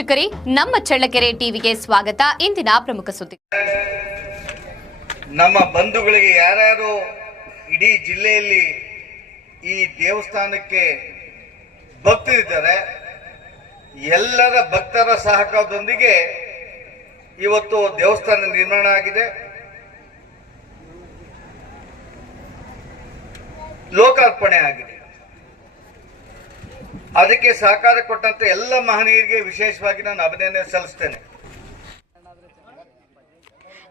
ವೀಕ್ಷಕರೇ, ನಮ್ಮ ಚಳ್ಳಕೆರೆ ಟಿವಿಗೆ ಸ್ವಾಗತ. ಇಂದಿನ ಪ್ರಮುಖ ಸುದ್ದಿ. ನಮ್ಮ ಬಂಧುಗಳಿಗೆ ಯಾರ್ಯಾರು ಇಡೀ ಜಿಲ್ಲೆಯಲ್ಲಿ ಈ ದೇವಸ್ಥಾನಕ್ಕೆ ಭಕ್ತರಿದ್ದಾರೆ, ಎಲ್ಲರ ಭಕ್ತರ ಸಹಕಾರದೊಂದಿಗೆ ಇವತ್ತು ದೇವಸ್ಥಾನ ನಿರ್ಮಾಣ ಆಗಿದೆ, ಲೋಕಾರ್ಪಣೆ ಆಗಿದೆ. ಅದಕ್ಕೆ ಸಹಕಾರ ಕೊಟ್ಟಂತ ಎಲ್ಲ ಮಹನೀಯರಿಗೆ ವಿಶೇಷವಾಗಿ ನಾನು ಅಭಿನಂದನೆ ಸಲ್ಲಿಸ್ತೇನೆ.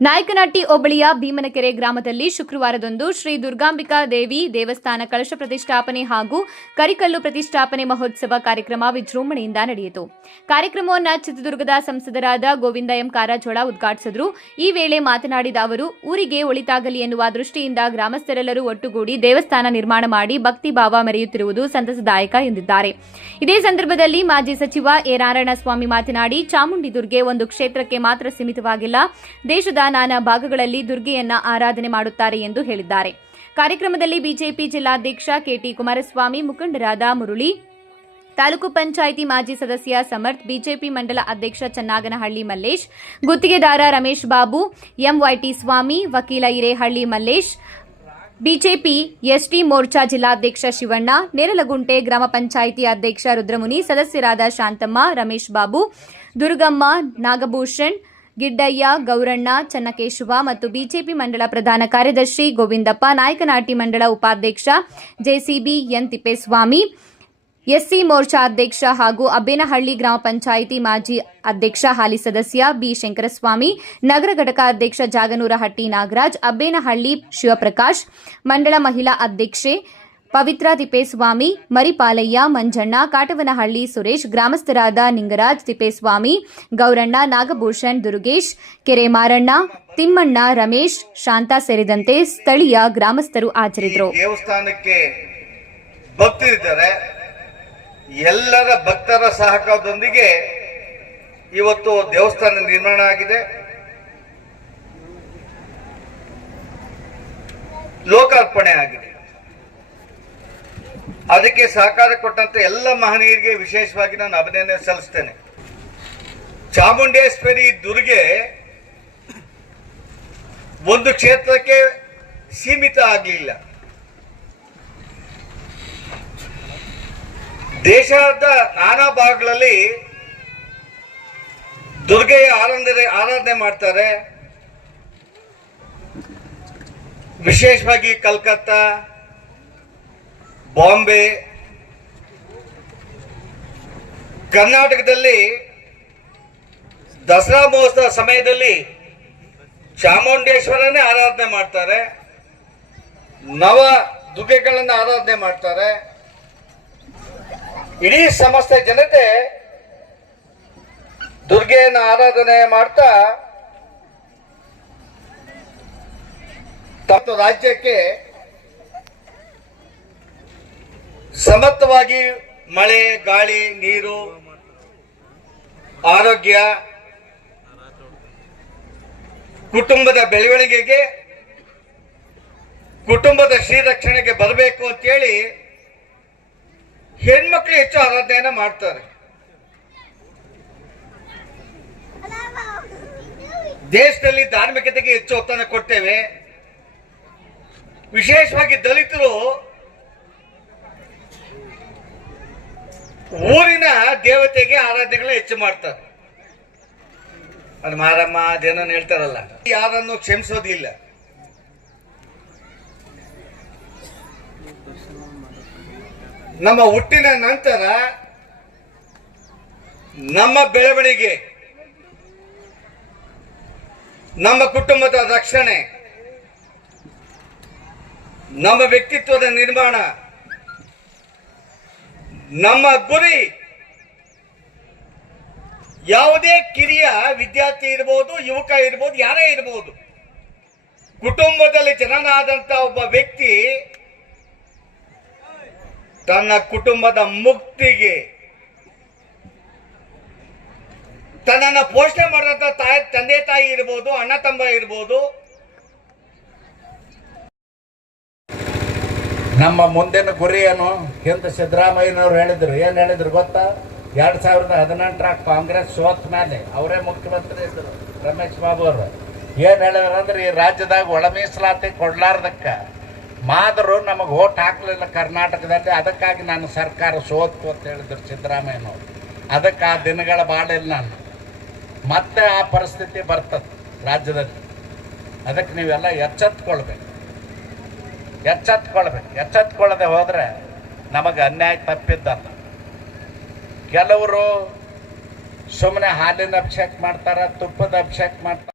ನಾಯಕನಹಟ್ಟಿ ಹೋಬಳಿಯ ಭೀಮನಕೆರೆ ಗ್ರಾಮದಲ್ಲಿ ಶುಕ್ರವಾರದಂದು ಶ್ರೀ ದುರ್ಗಾಂಬಿಕಾ ದೇವಿ ದೇವಸ್ಥಾನ ಕಳಶ ಪ್ರತಿಷ್ಠಾಪನೆ ಹಾಗೂ ಕರಿಕಲ್ಲು ಪ್ರತಿಷ್ಠಾಪನೆ ಮಹೋತ್ಸವ ಕಾರ್ಯಕ್ರಮ ವಿಜೃಂಭಣೆಯಿಂದ ನಡೆಯಿತು. ಕಾರ್ಯಕ್ರಮವನ್ನು ಚಿತ್ರದುರ್ಗದ ಸಂಸದರಾದ ಗೋವಿಂದ ಎಂ ಕಾರಜೋಳ ಉದ್ಘಾಟಿಸಿದರು. ಈ ವೇಳೆ ಮಾತನಾಡಿದ ಅವರು, ಊರಿಗೆ ಒಳಿತಾಗಲಿ ಎನ್ನುವ ದೃಷ್ಟಿಯಿಂದ ಗ್ರಾಮಸ್ಥರೆಲ್ಲರೂ ಒಟ್ಟುಗೂಡಿ ದೇವಸ್ಥಾನ ನಿರ್ಮಾಣ ಮಾಡಿ ಭಕ್ತಿ ಭಾವ ಮೆರೆಯುತ್ತಿರುವುದು ಸಂತಸದಾಯಕ ಎಂದಿದ್ದಾರೆ. ಇದೇ ಸಂದರ್ಭದಲ್ಲಿ ಮಾಜಿ ಸಚಿವ ಎ ನಾರಾಯಣಸ್ವಾಮಿ ಮಾತನಾಡಿ, ಚಾಮುಂಡಿ ದುರ್ಗೆ ಒಂದು ಕ್ಷೇತ್ರಕ್ಕೆ ಮಾತ್ರ ಸೀಮಿತವಾಗಿಲ್ಲ, ದೇಶದ ನಾನಾ ಭಾಗಗಳಲ್ಲಿ ದುರ್ಗೆಯನ್ನ ಆರಾಧನೆ ಮಾಡುತ್ತಾರೆ ಎಂದು ಹೇಳಿದ್ದಾರೆ. ಕಾರ್ಯಕ್ರಮದಲ್ಲಿ ಬಿಜೆಪಿ ಜಿಲ್ಲಾಧ್ಯಕ್ಷ ಕೆಟಿ ಕುಮಾರಸ್ವಾಮಿ, ಮುಖಂಡರಾದ ಮುರಳಿ, ತಾಲೂಕು ಪಂಚಾಯಿತಿ ಮಾಜಿ ಸದಸ್ಯ ಸಮರ್ಥ್, ಬಿಜೆಪಿ ಮಂಡಲ ಅಧ್ಯಕ್ಷ ಚನ್ನಾಗನಹಳ್ಳಿ ಮಲ್ಲೇಶ್, ಗುತ್ತಿಗೆದಾರ ರಮೇಶ್ ಬಾಬು, ಎಂವೈಟಿ ಸ್ವಾಮಿ, ವಕೀಲ ಹಿರೇಹಳ್ಳಿ ಮಲ್ಲೇಶ್, ಬಿಜೆಪಿ ಎಸ್ಟಿ ಮೋರ್ಚಾ ಜಿಲ್ಲಾಧ್ಯಕ್ಷ ಶಿವಣ್ಣ, ನೇರಲಗುಂಟೆ ಗ್ರಾಮ ಪಂಚಾಯಿತಿ ಅಧ್ಯಕ್ಷ ರುದ್ರಮುನಿ, ಸದಸ್ಯರಾದ ಶಾಂತಮ್ಮ, ರಮೇಶ್ ಬಾಬು, ದುರ್ಗಮ್ಮ, ನಾಗಭೂಷಣ್, ಗಿಡ್ಡಯ್ಯ, ಗೌರಣ್ಣ, ಚನ್ನಕೇಶವ ಮತ್ತು ಬಿಜೆಪಿ ಮಂಡಲ ಪ್ರಧಾನ ಕಾರ್ಯದರ್ಶಿ ಗೋವಿಂದಪ್ಪ, ನಾಯಕನಹಟ್ಟಿ ಮಂಡಳ ಉಪಾಧ್ಯಕ್ಷ JCB N Tippeswamy, SC Morcha ಅಧ್ಯಕ್ಷ ಹಾಗೂ ಅಬ್ಬೇನಹಳ್ಳಿ ಗ್ರಾಮ ಪಂಚಾಯಿತಿ ಮಾಜಿ ಅಧ್ಯಕ್ಷ ಹಾಲಿ ಸದಸ್ಯ ಬಿ ಶಂಕರಸ್ವಾಮಿ, ನಗರ ಘಟಕ ಅಧ್ಯಕ್ಷ ಜಾಗನೂರಹಟ್ಟಿ ನಾಗರಾಜ್, ಅಬ್ಬೇನಹಳ್ಳಿ ಶಿವಪ್ರಕಾಶ್, ಮಂಡಳ ಮಹಿಳಾ ಅಧ್ಯಕ್ಷೆ ಪವಿತ್ರ ತಿಪ್ಪೇಸ್ವಾಮಿ, ಮರಿಪಾಲಯ್ಯ, ಮಂಜಣ್ಣ, ಕಾಟವನಹಳ್ಳಿ ಸುರೇಶ್, ಗ್ರಾಮಸ್ಥರಾದ ನಿಂಗರಾಜ್, ತಿಪ್ಪೇಸ್ವಾಮಿ, ಗೌರಣ್ಣ, ನಾಗಭೂಷಣ್, ದುರುಗೇಶ್, ಕೆರೆ ಮಾರಣ್ಣ, ತಿಮ್ಮಣ್ಣ, ರಮೇಶ್, ಶಾಂತಾ ಸೇರಿದಂತೆ ಸ್ಥಳೀಯ ಗ್ರಾಮಸ್ಥರು ಹಾಜರಿದ್ದರು. ದೇವಸ್ಥಾನಕ್ಕೆ ಭಕ್ತರಿದ್ದಾರೆ, ಎಲ್ಲರ ಭಕ್ತರ ಸಹಕಾರದೊಂದಿಗೆ ಇವತ್ತು ದೇವಸ್ಥಾನ ನಿರ್ಮಾಣ ಆಗಿದೆ, ಲೋಕಾರ್ಪಣೆ ಆಗಿದೆ. ಅದಕ್ಕೆ ಸಹಕಾರ ಕೊಟ್ಟಂತ ಎಲ್ಲ ಮಹನೀಯರಿಗೆ ವಿಶೇಷವಾಗಿ ನಾನು ಅಭಿನಂದನೆ ಸಲ್ಲಿಸ್ತೇನೆ. ಚಾಮುಂಡೇಶ್ವರಿ ದುರ್ಗೆ ಒಂದು ಕ್ಷೇತ್ರಕ್ಕೆ ಸೀಮಿತ ಆಗಲಿಲ್ಲ, ದೇಶದ ನಾನಾ ಭಾಗಗಳಲ್ಲಿ ದುರ್ಗೆಯ ಆರಾಧನೆ ಮಾಡ್ತಾರೆ. ವಿಶೇಷವಾಗಿ ಕಲ್ಕತ್ತಾ, ಬಾಂಬೆ, ಕರ್ನಾಟಕದಲ್ಲಿ ದಸರಾ ಮಹೋತ್ಸವ ಸಮಯದಲ್ಲಿ ಚಾಮುಂಡೇಶ್ವರನೇ ಆರಾಧನೆ ಮಾಡ್ತಾರೆ, ನವ ದುರ್ಗೆಗಳನ್ನು ಆರಾಧನೆ ಮಾಡ್ತಾರೆ. ಇಡೀ ಸಮಸ್ತ ಜನತೆ ದುರ್ಗೆಯನ್ನು ಆರಾಧನೆ ಮಾಡ್ತಾ ತಮ್ಮ ರಾಜ್ಯಕ್ಕೆ ಸಮರ್ಥವಾಗಿ ಮಳೆ, ಗಾಳಿ, ನೀರು, ಆರೋಗ್ಯ, ಕುಟುಂಬದ ಬೆಳವಣಿಗೆಗೆ, ಕುಟುಂಬದ ಶ್ರೀರಕ್ಷಣೆಗೆ ಬರಬೇಕು ಅಂತೇಳಿ ಹೆಣ್ಮಕ್ಳು ಹೆಚ್ಚು ಆರಾಧನೆಯನ್ನ ಮಾಡ್ತಾರೆ. ದೇಶದಲ್ಲಿ ಧಾರ್ಮಿಕತೆಗೆ ಹೆಚ್ಚು ಒತ್ತನ್ನು ಕೊಡ್ತೇವೆ. ವಿಶೇಷವಾಗಿ ದಲಿತರು ಊರಿನ ದೇವತೆಗೆ ಆರಾಧನೆಗಳನ್ನ ಹೆಚ್ಚು ಮಾಡ್ತಾರೆ. ಅದು ಮಾರಮ್ಮ ಅದೇನೋ ಹೇಳ್ತಾರಲ್ಲ, ಯಾರನ್ನು ಕ್ಷಮಿಸೋದಿಲ್ಲ. ನಮ್ಮ ಹುಟ್ಟಿನ ನಂತರ ನಮ್ಮ ಬೆಳವಣಿಗೆ, ನಮ್ಮ ಕುಟುಂಬದ ರಕ್ಷಣೆ, ನಮ್ಮ ವ್ಯಕ್ತಿತ್ವದ ನಿರ್ಮಾಣ, ನಮ್ಮ ಗುರಿ. ಯಾವುದೇ ಕಿರಿಯ ವಿದ್ಯಾರ್ಥಿ ಇರಬಹುದು, ಯುವಕ ಇರಬಹುದು, ಯಾರೇ ಇರಬಹುದು, ಕುಟುಂಬದಲ್ಲಿ ಜನನಾದಂತ ಒಬ್ಬ ವ್ಯಕ್ತಿ ತನ್ನ ಕುಟುಂಬದ ಮುಕ್ತಿಗೆ, ತನ್ನನ್ನು ಪೋಷಣೆ ಮಾಡಿದಂತ ತಂದೆ ತಾಯಿ ಇರಬಹುದು, ಅಣ್ಣ ತಮ್ಮ ಇರಬಹುದು, ನಮ್ಮ ಮುಂದಿನ ಗುರಿಯನ್ನು ಹಿಂದೆ ಸಿದ್ದರಾಮಯ್ಯನವರು ಹೇಳಿದ್ರು. ಏನು ಹೇಳಿದ್ರು ಗೊತ್ತಾ? 2018 ಕಾಂಗ್ರೆಸ್ ಸೋತ ಮೇಲೆ ಅವರೇ ಮುಖ್ಯಮಂತ್ರಿ ಇದ್ದರು ರಮೇಶ್ ಬಾಬು ಅವರು. ಏನು ಹೇಳಿದ್ರಂದ್ರೆ ಈ ರಾಜ್ಯದಾಗ ಒಳ ಮೀಸಲಾತಿ ಕೊಡ್ಲಾರ್ದಕ್ಕೆ ಮಾದರು ನಮಗೆ ಓಟ್ ಹಾಕಲಿಲ್ಲ ಕರ್ನಾಟಕದಲ್ಲಿ, ಅದಕ್ಕಾಗಿ ನಾನು ಸರ್ಕಾರ ಸೋತು ಅಂತ ಹೇಳಿದ್ರು ಸಿದ್ದರಾಮಯ್ಯನವರು. ಅದಕ್ಕೆ ಆ ದಿನಗಳ ಬಾಳಿಲ್ಲ ನಾನು. ಮತ್ತೆ ಆ ಪರಿಸ್ಥಿತಿ ಬರ್ತದೆ ರಾಜ್ಯದಲ್ಲಿ. ಅದಕ್ಕೆ ನೀವೆಲ್ಲ ಎಚ್ಚೆತ್ಕೊಳ್ಬೇಕು. ಎಚ್ಚೆತ್ಕೊಳ್ಳದೆ ಹೋದರೆ ನಮಗೆ ಅನ್ಯಾಯ ತಪ್ಪಿದ್ದಲ್ಲ. ಕೆಲವರು ಸುಮ್ಮನೆ ಹಾಲಿನ ಅಭಿಷೇಕ ಮಾಡ್ತಾರೆ, ತುಪ್ಪದ ಅಭಿಷೇಕ ಮಾಡ್ತಾರೆ.